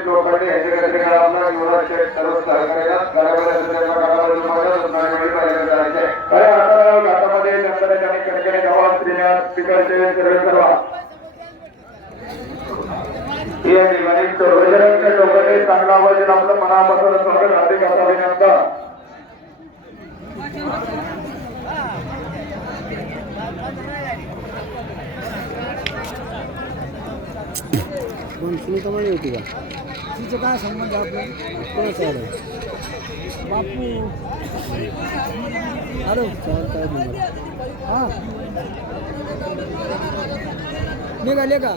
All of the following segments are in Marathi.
लोखंडे यांच्याकडे आपला युवराज शेठ सर्व सहकार्याला घरामध्ये असलेल्या काळामध्ये तुम्हाला सुनावणी पाहिजे करायचे अरे आता घाटामध्ये नंतर आणि कडकडे गव्हाण श्रीनिवास पिकाचे सर्व सर्व या ठिकाणी चौघजणांच्या लोकांनी चांगला आवाज येऊन आपलं मनापासून स्वागत हार्दिक अभिनंदन कोण सुनीता माळी होती का? तिचं काय संबंध आपला? कोणाचं आलं बापू. हॅलो चालता हां. निघाले का?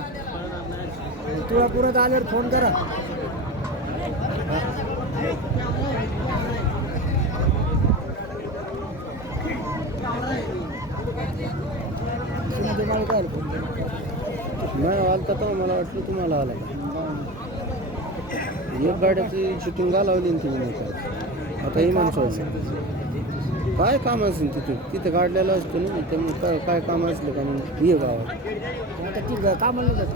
तुळा पुरत आल्यावर फोन करा. सुनीता माळी काय फोन करा नाही आलता तर मला वाटलं तुम्हाला आला एक गाड्याची शूटिंग घालावली ना तुम्ही नाही आता इमान सोडलं काय काम असेल तिथे? तिथे काढलेलं असतं ना त्यामुळे काय काय काम असलं का मग? ये गावात. ती कामाला जाते.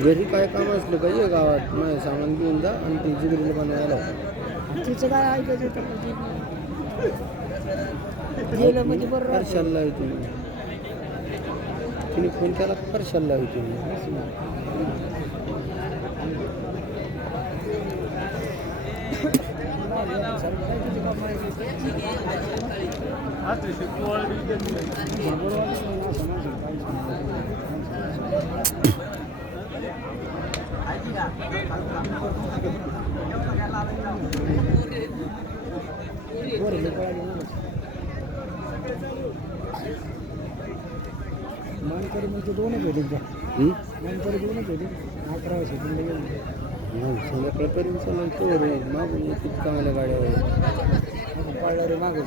घरी काय काम असलं का? ये गावात. माझं सामान घेऊन जा आणि ते जिगरीला बनवायला तिचं काय ऐकायचं ती- म्हणजे आहे तुम्ही तिने फोन केला परशाला आहे तुम्ही मानकरी म्हणजे दोनच होते का? मानकरी दोनच होते. अकरा मग संध्याकाळपर्यंत चालेल तर मागून येतील चांगल्या गाड्या आपण पाळणारे मागे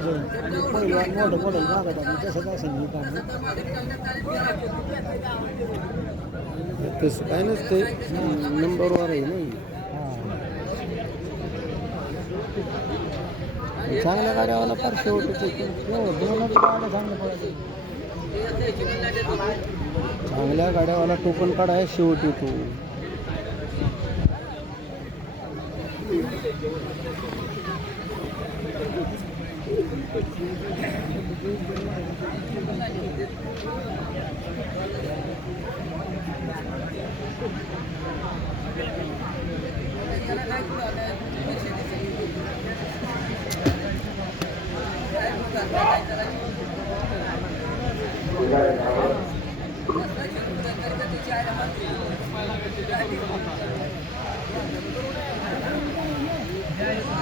मोठं मॉडेल मागत आहे तसं काय सांगितलं काम. तसं काय नसते नंबरवर आहे ना. चांगल्या गाड्यावाला फार शेवटच येतो हो दोनच गाड्या चांगल्या पडायचे चांगल्या गाड्यावाला टोकन काढाय शेवट येतो.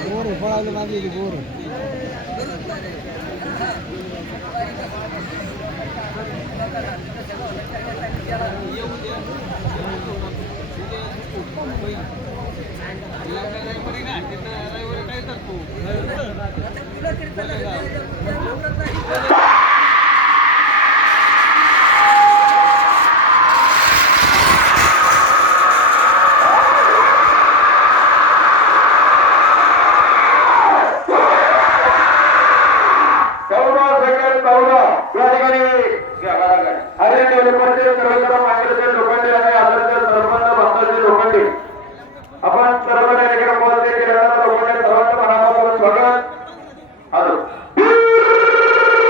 बोर पळायला माझी बोर चौदा या ठिकाणी. हरियाणा डेव्हलपमेंट